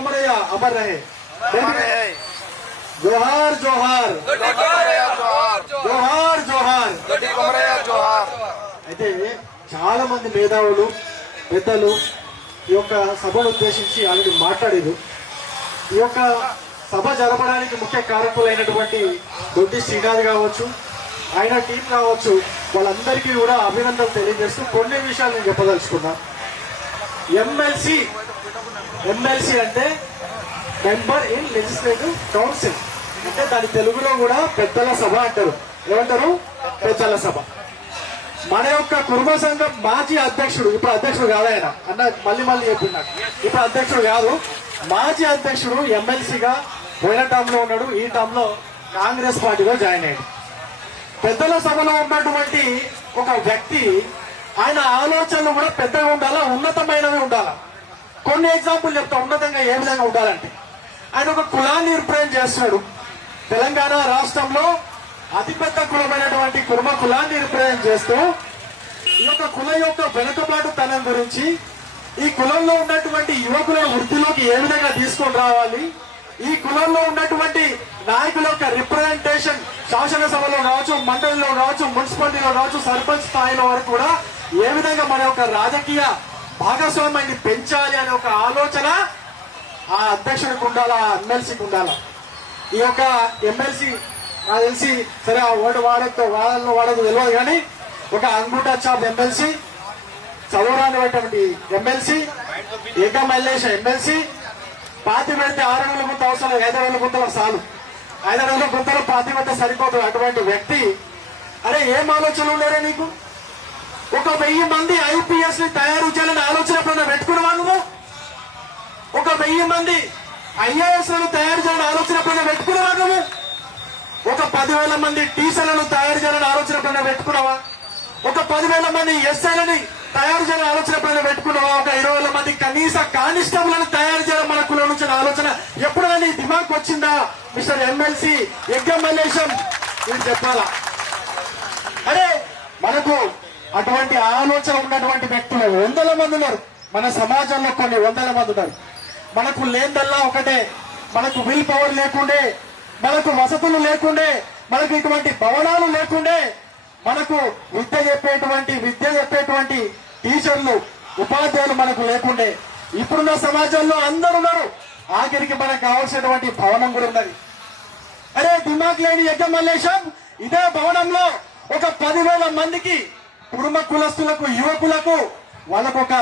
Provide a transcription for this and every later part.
कोमरैया अमर रहे। जोहार जोहार जोहार जोहार। అయితే చాలా మంది మేధావులు పెద్దలు ఈ యొక్క సభను ఉద్దేశించి ఆల్రెడీ మాట్లాడారు. ఈ యొక్క సభ జరపడానికి ముఖ్య కారకులైనటువంటి దొడ్డి శ్రీనాథ్ కావచ్చు, ఆయన టీం కావచ్చు, వాళ్ళందరికీ కూడా అభినందనలు తెలియజేస్తూ కొన్ని విషయాలు నేను చెప్పదలుచుకున్నా. ఎమ్మెల్సీ అంటే మెంబర్ ఇన్ లెజిస్లేటివ్ కౌన్సిల్, అంటే దాని తెలుగులో కూడా పెద్దల సభ అంటారు. ఏమంటారు? పెద్దల సభ. మన యొక్క కుటుంబ సంఘం మాజీ అధ్యక్షుడు, ఇప్పుడు అధ్యక్షుడు కాదు ఆయన అన్న, మళ్ళీ చెప్పినాడు, ఇప్పుడు అధ్యక్షుడు కాదు, మాజీ అధ్యక్షుడు ఎమ్మెల్సీగా పోయిన టర్మ్ లో ఉన్నాడు, ఈ టర్మ్ లో కాంగ్రెస్ పార్టీలో జాయిన్ అయ్యాడు. పెద్దల సభలో ఉన్నటువంటి ఒక వ్యక్తి, ఆయన ఆలోచనలు కూడా పెద్దగా ఉండాలా, ఉన్నతమైనవి ఉండాలా. కొన్ని ఎగ్జాంపుల్ చెప్తా, ఉన్నతంగా ఏ విధంగా ఉండాలంటే, ఆయన ఒక కులాన్ని రిప్రజెంట్ చేస్తున్నాడు. తెలంగాణ రాష్ట్రంలో అతిపెద్ద కులమైనటువంటి కుర్మ కులాన్ని రిప్రజెంట్ చేస్తూ ఈ యొక్క కులం యొక్క వెనుకబాటుతనం గురించి, ఈ కులంలో ఉన్నటువంటి యువకులను వృత్తిలోకి ఏ విధంగా తీసుకొని రావాలి, ఈ కులంలో ఉన్నటువంటి నాయకుల యొక్క రిప్రజెంటేషన్ శాసనసభలో కావచ్చు, మండలిలో కావచ్చు, మున్సిపాలిటీలో కావచ్చు, సర్పంచ్ స్థాయిలో వరకు కూడా ఏ విధంగా మన యొక్క రాజకీయ భాగస్వామ్యాన్ని పెంచాలి అనే ఒక ఆలోచన ఆ అధ్యక్షుడికి ఉండాలా, ఆ ఎమ్మెల్సీకి ఉండాలా. ఈ యొక్క ఎమ్మెల్సీ నాకు తెలిసి సరే ఆ ఓటు వాడతో వాడల్లో వాడదు తెలియదు, కానీ ఒక అంగుటా చాప్ ఎమ్మెల్సీ, చదువురానిటువంటి ఎమ్మెల్సీ, ఏక మల్లేశ ఎమ్మెల్సీ, పాతి పెడితే 6 రోజుల గుంత అవసరం, 5 రోజుల గుంతలో చాలు, 5 రోజుల గుంతలో పాతి పెడితే సరిపోతుంది. అటువంటి వ్యక్తి, అరే ఏం ఆలోచనలు ఉన్నారే నీకు? ఒక 1000 మంది ఐపీఎస్ ని తయారు చేయాలని ఆలోచన ఎప్పుడైనా పెట్టుకున్నావా నువ్వు? ఒక 1000 మంది ఐఏఎస్ లను తయారు చేయాలని ఆలోచన ఎప్పుడైనా పెట్టుకున్నావా నువ్వు? ఒక 10,000 మంది టీచర్లను తయారు చేయాలని ఆలోచన ఎప్పుడైనా పెట్టుకున్నావా? ఒక 10,000 మంది ఎస్ఐలని తయారు చేయాలని ఆలోచన ఎప్పుడైనా పెట్టుకున్నావా? ఒక 20,000 మంది కనీస కానిస్టేబుల్లను తయారు చేయాలని మన కులం నుంచి ఆలోచన ఎప్పుడైనా నీ దిమాగ్ వచ్చిందా? మిస్టర్ ఎమ్మెల్సీ ఎగ్గమల్లేశం, మీరు చెప్పాలా? అరే మనకు అటువంటి ఆలోచన ఉన్నటువంటి వ్యక్తులు 100 మంది ఉన్నారు మన సమాజంలో, కొన్ని 100 మంది ఉన్నారు. మనకు లేదల్లా ఒకటే, మనకు విల్ పవర్ లేకుండే, మనకు వసతులు లేకుండే, మనకు ఇటువంటి భవనాలు లేకుండే, మనకు విద్య చెప్పేటువంటి టీచర్లు, ఉపాధ్యాయులు మనకు లేకుండే. ఇప్పుడున్న సమాజంలో అందరూ ఉన్నారు, ఆఖరికి మనకు కావాల్సినటువంటి భవనం కూడా ఉన్నది. అరే దిమాగ్ లేని యజ్ఞమల్లేశం ఇదే భవనంలో ఒక 10,000 మందికి కుటుంబ కులస్తులకు, యువకులకు, వాళ్ళకు ఒక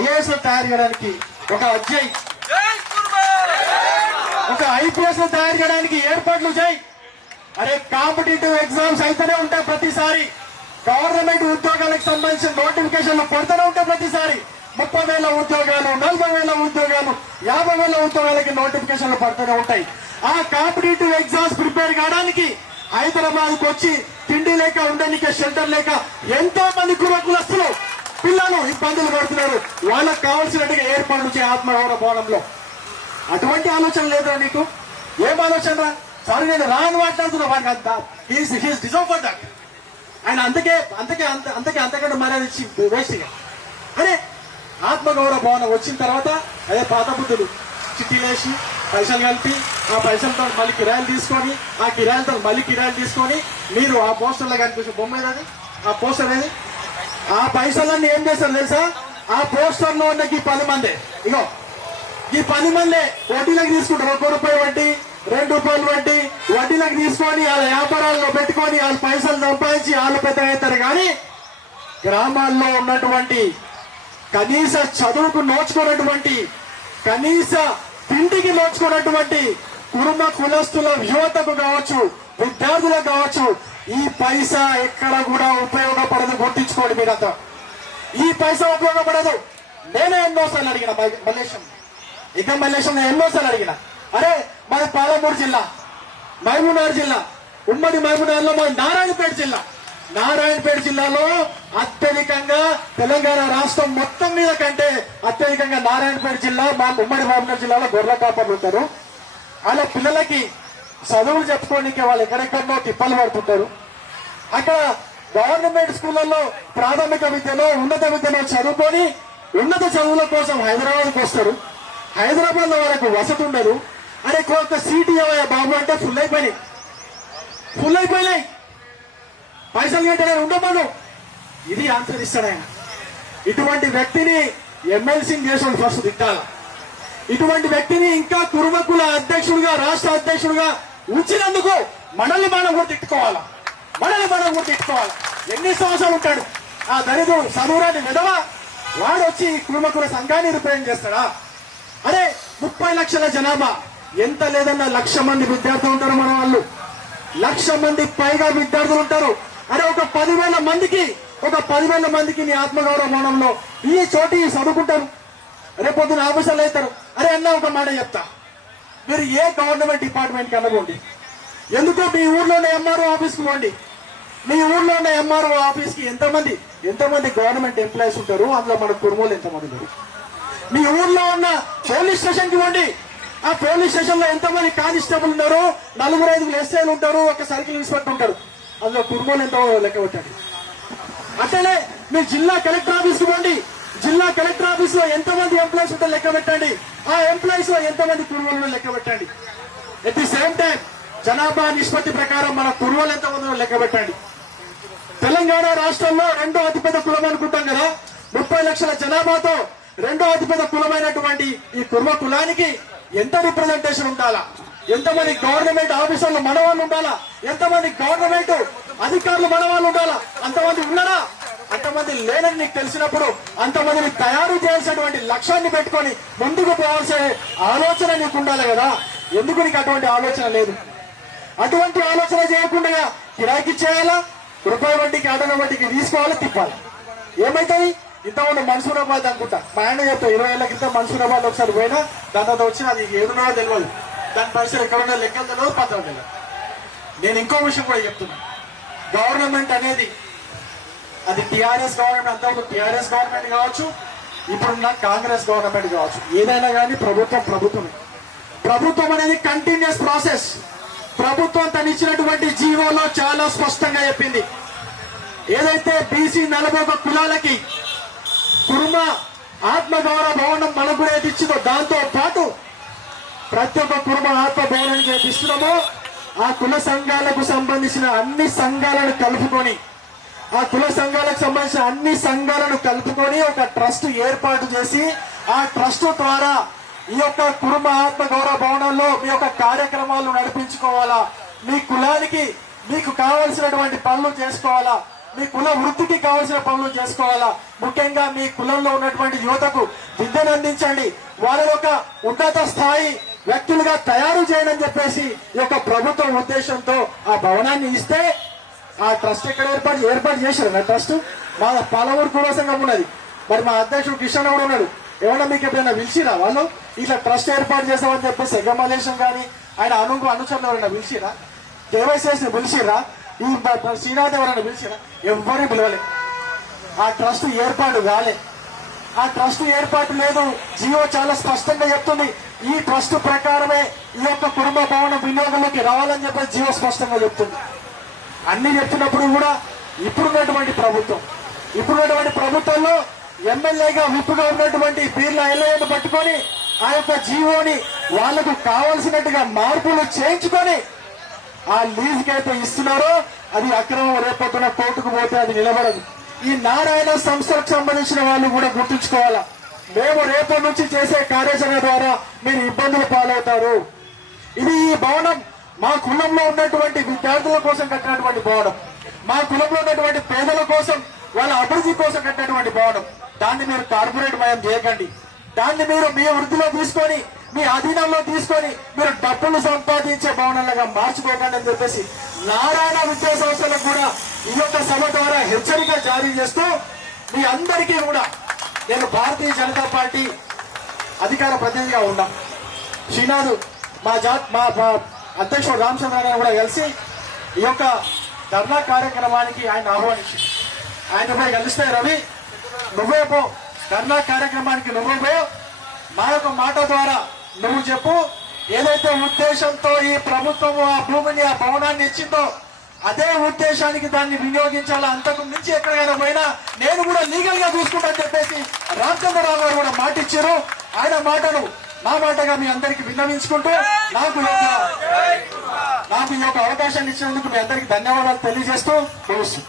ఐఏఎస్ తయారు చేయడానికి, ఒక అజ్జయ్, ఒక ఐపీఎస్ తయారు చేయడానికి ఏర్పాట్లు చేయి. అరే కాంపిటేటివ్ ఎగ్జామ్స్ అయితేనే ఉంటాయి ప్రతిసారి, గవర్నమెంట్ ఉద్యోగాలకు సంబంధించిన నోటిఫికేషన్లు పడుతూనే ఉంటాయి ప్రతిసారి. 30,000 ఉద్యోగాలు, 40,000 ఉద్యోగాలు, 50,000 ఉద్యోగాలకి నోటిఫికేషన్లు పడుతూనే ఉంటాయి. ఆ కాంపిటేటివ్ ఎగ్జామ్స్ ప్రిపేర్ కావడానికి హైదరాబాద్ కు వచ్చి తిండి లేక, ఉండడానికి షెల్టర్ లేక ఎంతో మంది కులస్తులు పిల్లలు ఇబ్బందులు పడుతున్నారు. వాళ్ళకు కావాల్సినట్టుగా ఏర్పాటు చేయ ఆత్మగౌరవ భవనంలో. అటువంటి ఆలోచన లేదా నీకు? ఏం ఆలోచన రా? సారీ నేను రాని మాట్లాడుతున్నా, వాడికి అంత డిజర్వ్ ఫర్ దట్. ఆయన అంతకంటే మర్యాద ఇచ్చి వేస్ట్. అరే ఆత్మగౌరవ భవనం వచ్చిన తర్వాత అదే పాత బుద్ధులు చిట్టీలేసి పైసలు కలిపి, ఆ పైసలతో మళ్ళీ కిరాయిలు తీసుకొని, ఆ కిరాయిలతో మళ్ళీ కిరాయిలు తీసుకొని, మీరు ఆ పోస్టర్లో కనిపించే బొమ్మ ఏదని, ఆ పోస్టర్ ఏది, ఆ పైసలన్నీ ఏం చేస్తారు తెలుసా? ఆ పోస్టర్ లో ఉన్న ఈ 10 మందే, ఇగో ఈ 10 మందే వడ్డీలకు తీసుకుంటారు. 1 రూపాయి వడ్డీ, 2 రూపాయలు వడ్డీ, వడ్డీలకు తీసుకొని వాళ్ళ వ్యాపారాల్లో పెట్టుకొని వాళ్ళ పైసలు సంపాదించి వాళ్ళు పెద్దగా అవుతారు. కానీ గ్రామాల్లో ఉన్నటువంటి కనీస చదువుకు నోచుకున్నటువంటి, కనీస తిండికి నోచుకున్నటువంటి కుటుంబ కులస్తుల యువతకు కావచ్చు, విద్యార్థులకు కావచ్చు, ఈ పైసా ఎక్కడ కూడా ఉపయోగపడదు. గుర్తించుకోండి మీరంతా, ఈ పైసా ఉపయోగపడదు. నేనే ఎన్నోసార్లు అడిగిన మల్లేశం, ఇక మల్లేశం నేను ఎన్నోసార్లు అడిగిన. అరే మాది పాలమూరు జిల్లా, మహబూబ్నగర్ జిల్లా, ఉమ్మడి మహబూబ్నగర్లో మాది నారాయణపేట జిల్లాలో అత్యధికంగా తెలంగాణ రాష్ట్రం మొత్తం మీద కంటే అత్యధికంగా నారాయణపేట జిల్లా, మా ఉమ్మడి మహబూబ్నగర్ జిల్లాలో గొర్రెల కాపర్లు ఉంటారు. అలా పిల్లలకి చదువులు చెప్పుకోవడానికి వాళ్ళు ఎక్కడెక్కడో తిప్పలు పడుతుంటారు. అక్కడ గవర్నమెంట్ స్కూళ్లలో ప్రాథమిక విద్యలో, ఉన్నత విద్యలో చదువుకొని ఉన్నత చదువుల కోసం హైదరాబాద్కి వస్తారు. హైదరాబాద్ లో వరకు వసతి ఉండదు. అరే ఒక్క సీట్ ఇవ్వయా బాబు అంటే ఫుల్ అయిపోయినాయి. పైసలు కట్టే ఉండమను. ఇది ఆన్సర్ ఇస్తాడు ఆయన. ఇటువంటి వ్యక్తిని ఎమ్మెల్సీని చేసిన ఫస్ట్ తిట్టాల. ఇటువంటి వ్యక్తిని ఇంకా కురుమకుల అధ్యక్షుడిగా, రాష్ట్ర అధ్యక్షుడిగా ఉంచినందుకు మనల్ని మనం కూడా తిట్టుకోవాలా. ఎన్ని సంవత్సరాలు ఉంటాడు ఆ దరిద్రుడు, చదువురాని విధవ. వాడు వచ్చి కురుమకుల సంఘాన్ని రిప్రజెంట్ చేస్తాడా? అరే 30 లక్షల జనాభా, ఎంత లేదన్నా 1,00,000 మంది విద్యార్థులు ఉంటారు. మన వాళ్ళు 1,00,000 మంది పైగా విద్యార్థులు ఉంటారు. అరే ఒక 10,000 మందికి నీ ఆత్మగౌరవ భవనంలో ఈ చోటి చదువుకుంటారు. రేపొద్దున ఆఫీసర్లు అవుతారు. అరే అన్న ఒక మాట చెప్తా, మీరు ఏ గవర్నమెంట్ డిపార్ట్మెంట్కి అనకండి, ఎందుకో మీ ఊర్లో ఉన్న ఎంఆర్ఓ ఆఫీస్కి పోండి. మీ ఊర్లో ఉన్న ఎంఆర్ఓ ఆఫీస్కి ఎంతమంది గవర్నమెంట్ ఎంప్లాయీస్ ఉంటారు, అందులో మన కుటుంబాలు ఎంతమంది ఉన్నారు. మీ ఊర్లో ఉన్న పోలీస్ స్టేషన్కి పోండి, ఆ పోలీస్ స్టేషన్ లో ఎంతమంది కానిస్టేబుల్ ఉన్నారు, 4-5 ఎస్ఐలు ఉంటారు, ఒక సర్కిల్ ఇన్స్పెక్టర్ ఉంటారు, అందులో కుటుంబాలు ఎంతో లెక్క పెట్టండి. అట్లనే మీరు జిల్లా కలెక్టర్ ఆఫీస్కి పోండి, జిల్లా కలెక్టర్ ఆఫీస్ లో ఎంతమంది ఎంప్లాయీస్ ఉంటారో లెక్క పెట్టండి, ఆ ఎంప్లాయీస్ లో ఎంతమంది కుటుంబాలు లెక్క పెట్టండి. ఎట్ ది సేమ్ టైం జనాభా నిష్పత్తి ప్రకారం మన కుటుంబాలు ఎంతమంది లెక్క పెట్టండి. తెలంగాణ రాష్ట్రంలో 2వ అతిపెద్ద కులం అనుకుంటాం కదా, 30 లక్షల జనాభాతో 2వ అతిపెద్ద కులమైనటువంటి ఈ కుర్మ కులానికి ఎంత రిప్రజెంటేషన్ ఉండాలా? ఎంతమంది గవర్నమెంట్ ఆఫీసర్లు మన వాళ్ళు ఉండాలా? ఎంతమంది గవర్నమెంట్ అధికారులు మన వాళ్ళు ఉండాలా? అంతమంది ఉన్నారా? అంతమంది లేనని నీకు తెలిసినప్పుడు అంతమందిని తయారు చేయాల్సినటువంటి లక్ష్యాన్ని పెట్టుకొని ముందుకు పోవాల్సిన ఆలోచన నీకు ఉండాలి కదా. ఎందుకు నీకు అటువంటి ఆలోచన లేదు? అటువంటి ఆలోచన చేయకుండా కిరాయికి చేయాలా, రూపాయి వడ్డీకి, ఆటోల వడ్డీకి తీసుకోవాలి, తిప్పాలి. ఏమైతుంది? ఇంతకుముందు మన్సూరాబాద్ అనుకుంటా, మా ఆయన చెప్తా 20 ఏళ్ల క్రితం మన్సూరాబాద్ ఒకసారి పోయినా, దాని తర్వాత వచ్చి అది ఏడున్నో తెలియదు, దాని పరిస్థితి ఎక్కడున్నా లెక్కలు తెలియదు, పత్రం తెలియదు. నేను ఇంకో విషయం కూడా చెప్తున్నా, గవర్నమెంట్ అనేది అది టీఆర్ఎస్ గవర్నమెంట్, అంతకు టీఆర్ఎస్ గవర్నమెంట్ కావచ్చు, ఇప్పుడున్న కాంగ్రెస్ గవర్నమెంట్ కావచ్చు, ఏదైనా కానీ ప్రభుత్వం అనేది కంటిన్యూస్ ప్రాసెస్. ప్రభుత్వం తను ఇచ్చినటువంటి జీవోలో చాలా స్పష్టంగా చెప్పింది, ఏదైతే బీసీ 41 కులాలకి కుర్మ ఆత్మగౌరవ భవనం మనకు కూడా ఇచ్చిందో, దాంతో పాటు ప్రతి ఒక్క కుర్మ ఆత్మ భవనానికి ఇస్తున్నామో ఆ కుల సంఘాలకు సంబంధించిన అన్ని సంఘాలను కలుపుకొని, ఒక ట్రస్ట్ ఏర్పాటు చేసి, ఆ ట్రస్ట్ ద్వారా ఈ యొక్క కుర్మ ఆత్మ గౌరవ భవనంలో మీ యొక్క కార్యక్రమాలు నడిపించుకోవాలా, మీ కులానికి మీకు కావలసినటువంటి పనులు చేసుకోవాలా, మీ కుల వృత్తికి కావలసిన పనులు చేసుకోవాలా, ముఖ్యంగా మీ కులంలో ఉన్నటువంటి యువతకు విద్యను అందించండి, వాళ్ళని ఒక ఉన్నత స్థాయి వ్యక్తులుగా తయారు చేయడం చెప్పేసి ఈ యొక్క ప్రభుత్వం ఉద్దేశంతో ఆ భవనాన్ని ఇస్తే, ఆ ట్రస్ట్ ఎక్కడ ఏర్పాటు చేశారు. ఆ ట్రస్ట్ మా పాలమూరు కుల సంఘం ఉన్నది, మరి మా అధ్యక్షుడు కిషన్ కూడా ఉన్నాడు. ఏమన్నా మీకు ఎప్పుడైనా పిలిచిరా వాళ్ళు ఇట్లా ట్రస్ట్ ఏర్పాటు చేస్తామని చెప్పేసి? ఎగమలేశం కానీ ఆయన అనుచరులు ఎవరైనా పిలిచిరా? కేవైసీని పిలిచిరా? ఈ శ్రీనాథ్ ఎవరైనా పిలిచిరా? ఎవరిని పిలవలే. ఆ ట్రస్ట్ ఏర్పాటు కాలే. ఆ ట్రస్ట్ ఏర్పాటు లేదు. జియో చాలా స్పష్టంగా చెప్తుంది, ఈ ట్రస్ట్ ప్రకారమే ఈ యొక్క కుటుంబ భవన వినియోగంలోకి రావాలని చెప్పేసి జియో స్పష్టంగా చెప్తుంది. అన్ని చెప్తున్నప్పుడు కూడా ఇప్పుడున్నటువంటి ప్రభుత్వంలో ఎమ్మెల్యేగా విప్పుగా ఉన్నటువంటి పీర్ల ఎల్ఐని పట్టుకొని ఆ యొక్క జీవోని వాళ్లకు కావలసినట్టుగా మార్పులు చేయించుకొని ఆ లీజుకి అయితే ఇస్తున్నారో అది అక్రమం. రేపొద్దున కోర్టుకు పోతే అది నిలబడదు. ఈ నారాయణ సంస్థలకు సంబంధించిన వాళ్ళు కూడా గుర్తుంచుకోవాలా, మేము రేపటి నుంచి చేసే కార్యాచరణ ద్వారా మీరు ఇబ్బందులు పాలవుతారు. ఇది ఈ భవనం మా కులంలో ఉన్నటువంటి విద్యార్థుల కోసం కట్టినటువంటి భవనం, మా కులంలో ఉన్నటువంటి పేదల కోసం, వాళ్ళ అభివృద్ధి కోసం కట్టినటువంటి భవనం. దాన్ని మీరు కార్పొరేట్ మయం చేయకండి. దాన్ని మీరు మీ వృద్ధిలో తీసుకొని, మీ అధీనంలో తీసుకొని మీరు డబ్బులు సంపాదించే భవనాలుగా మార్చుకోకండి అని చెప్పేసి నారాయణ విద్యా సంస్థలకు కూడా ఈ యొక్క సభ ద్వారా హెచ్చరిక జారీ చేస్తూ, మీ అందరికీ కూడా నేను భారతీయ జనతా పార్టీ అధికార ప్రతినిధిగా ఉన్నా, శ్రీనాథ్ మా అధ్యక్షుడు రామచంద్రరావు కూడా కలిసి ఈ యొక్క ధర్నా కార్యక్రమానికి ఆయన ఆహ్వానించి, ఆయన పోయి కలిస్తే రవి నువ్వే పో ధర్నా కార్యక్రమానికి, నువ్వు పోయి మా యొక్క మాట ద్వారా నువ్వు చెప్పు, ఏదైతే ఉద్దేశంతో ఈ ప్రభుత్వం ఆ భూమిని ఆ భవనాన్ని ఇచ్చిందో అదే ఉద్దేశానికి దాన్ని వినియోగించాలా, అంతకు మించి ఎక్కడికైనా పోయినా నేను కూడా లీగల్ గా చూసుకుంటా అని చెప్పేసి రామచంద్రరావు గారు కూడా మాట ఇచ్చారు. ఆయన మాటను నా మాటగా మీ అందరికి విన్నవించుకుంటూ నాకు ఈ యొక్క అవకాశాన్ని ఇచ్చినందుకు మీ అందరికి ధన్యవాదాలు తెలియజేస్తూ ముగిస్తుంది.